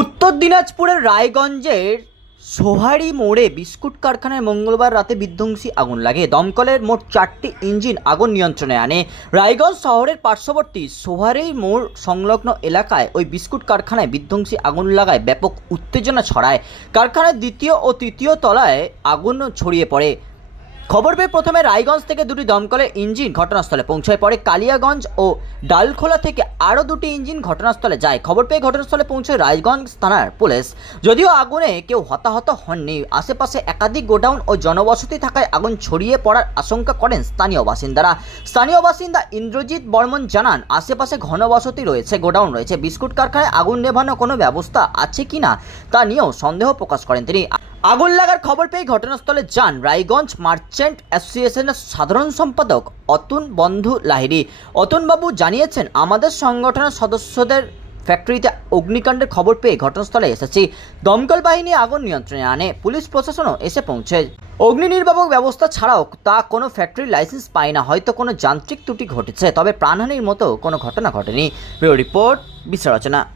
উত্তর দিনাজপুরের রায়গঞ্জের সোহারি মোড়ে বিস্কুট কারখানায় মঙ্গলবার রাতে বিধ্বংসী আগুন লাগে দমকলের মোট চারটি ইঞ্জিন আগুন নিয়ন্ত্রণে আনে। রায়গঞ্জ শহরের পার্শ্ববর্তী সোহারি মোড় সংলগ্ন এলাকায় ওই বিস্কুট কারখানায় বিধ্বংসী আগুন লাগায় ব্যাপক উত্তেজনা ছড়ায়। কারখানার দ্বিতীয় ও তৃতীয় তলায় আগুন ছড়িয়ে পড়ে। খবর পেয়ে প্রথমে রায়গঞ্জ থেকে দুটি দমকলের ইঞ্জিন ঘটনাস্থলে পৌঁছায়। পরে কালিয়াগঞ্জ ও ডালখোলা থেকে আরও দুটি ইঞ্জিন ঘটনাস্থলে যায়। খবর পেয়ে ঘটনাস্থলে পৌঁছায় রায়গঞ্জ থানার পুলিশ। যদিও আগুনে কেউ হতাহত হননি, আশেপাশে একাধিক গোডাউন ও জনবসতি থাকায় আগুন ছড়িয়ে পড়ার আশঙ্কা করেন স্থানীয় বাসিন্দারা। স্থানীয় বাসিন্দা ইন্দ্রজিৎ বর্মন জানান, আশেপাশে ঘনবসতি রয়েছে, গোডাউন রয়েছে। বিস্কুট কারখানায় আগুন নেভানো কোনো ব্যবস্থা আছে কিনা তা নিয়েও সন্দেহ প্রকাশ করেন তিনি। আগুন লাগার খবর পেয়ে ঘটনাস্থলে যান রায়গঞ্জ মার্চেন্ট অ্যাসোসিয়েশনের সাধারণ সম্পাদক অতুন বন্ধু লাহিড়ী। অতুনবাবু জানিয়েছেন, আমাদের সংগঠনের সদস্যদের ফ্যাক্টরিতে অগ্নিকাণ্ডের খবর পেয়ে ঘটনাস্থলে এসেছি। দমকল বাহিনী আগুন নিয়ন্ত্রণে আনে, পুলিশ প্রশাসনও এসে পৌঁছে। অগ্নি নির্বাপক ব্যবস্থা ছাড়াও তা কোনো ফ্যাক্টরির লাইসেন্স পায় না, হয়তো কোনো যান্ত্রিক ত্রুটি ঘটেছে, তবে প্রাণহানির মতো কোনো ঘটনা ঘটেনি। রিপোর্ট বিশ্লেষণা